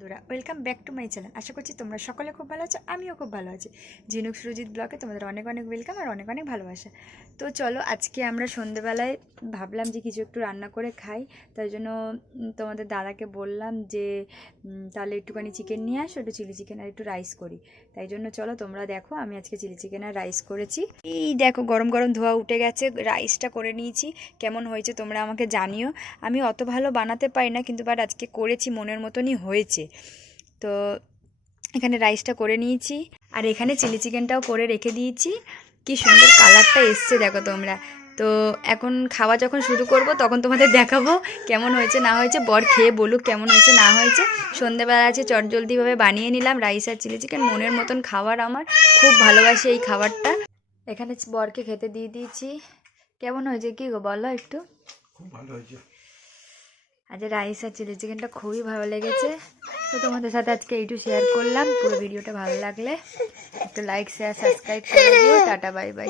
বন্ধুরা welcome back to my channel. আশা করছি তোমরা সকলে খুব ভালো আছো, আমিও খুব ভালো আছি। ঝিনুক সুরজিৎ ব্লগে তোমাদের অনেক অনেক ওয়েলকাম আর অনেক অনেক ভালোবাসা। তো চলো আজকে আমরা সন্ধেবেলায় ভাবলাম যে কিছু একটু রান্না করে খাই। তাই জন্য তোমাদের দাদাকে বললাম যে তাহলে একটুখানি চিকেন নিয়ে আসো, একটু চিলি চিকেন আর একটু রাইস করি। তাই জন্য চলো তোমরা দেখো আমি আজকে চিলি চিকেন আর রাইস করেছি। এই দেখো গরম গরম ধোয়া উঠে গেছে, রাইসটা করে নিয়েছি। কেমন হয়েছে তোমরা আমাকে জানিও। আমি অত ভালো বানাতে পারি না, কিন্তু বাট আজকে করেছি, মনের মতনই হয়েছে। তো এখানে রাইসটা করে নিয়েছি আর এখানে চিলি চিকেনটাও করে রেখে দিয়েছি। কি সুন্দর কালারটা এসছে দেখো তোমরা। তো এখন খাওয়া যখন শুরু করব তখন তোমাদের দেখাবো কেমন হয়েছে না হয়েছে। বর খেয়ে বলুক কেমন হয়েছে না হয়েছে। সন্ধ্যেবেলা আছে চটজলদিভাবে বানিয়ে নিলাম রাইস আর চিলি চিকেন, মনের মতন খাবার। আমার খুব ভালোবাসি এই খাবারটা। এখানে বরকে খেতে দিয়ে দিয়েছি। কেমন হয়েছে কি গো বলো একটু। খুব ভালো হয়েছে। আজ রাইস আর চিলি চিকেনটা খুবই ভালো লেগেছে। তো তোমাদের সাথে আজকে এইটু শেয়ার করলাম। পুরো ভিডিওটা ভালো লাগলে একটু লাইক শেয়ার সাবস্ক্রাইব করে দিও। Tata bye bye.